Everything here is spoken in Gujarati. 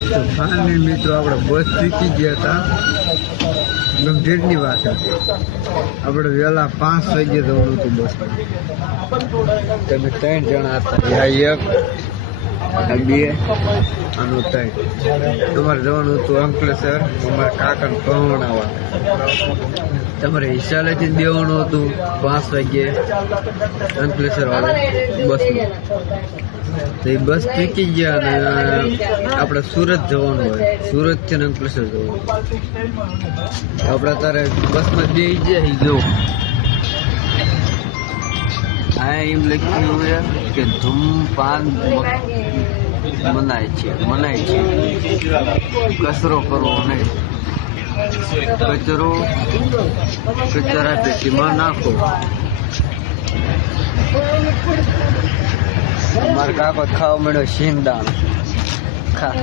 તો ફાઇનલી મિત્રો આપણે બસ ચૂકી ગયા હતા. ગંભીરની વાત હતી. આપણે વહેલા 5 વાગ્યે જવાનું હતું બસમાં. તમે 3 જણા હતા. એક આ 2 અને 3. તમારે જવાનું હતું અંકલેશ્વર. અમારે કાકાને પહોંચવા તમારે હિસાલેથી દેવાનું હતું 5 વાગ્યે અંકલેશ્વર વાળા બસમાં. તો એ બસ ચૂકી ગયા અને આપણે સુરત જવાનું હોય. સુરતથી અંકલેશ્વર જવાનું. આપણે તારે બસમાં બેસી જાય જો હા એમ લખ્યું હોય કે ધૂમપાન મનાય છે કચરો કરવો નહીં. કચરા પેટીમાં નાખો. મારા કાકો ખાવા મળ્યો શીંગદાણ ખા.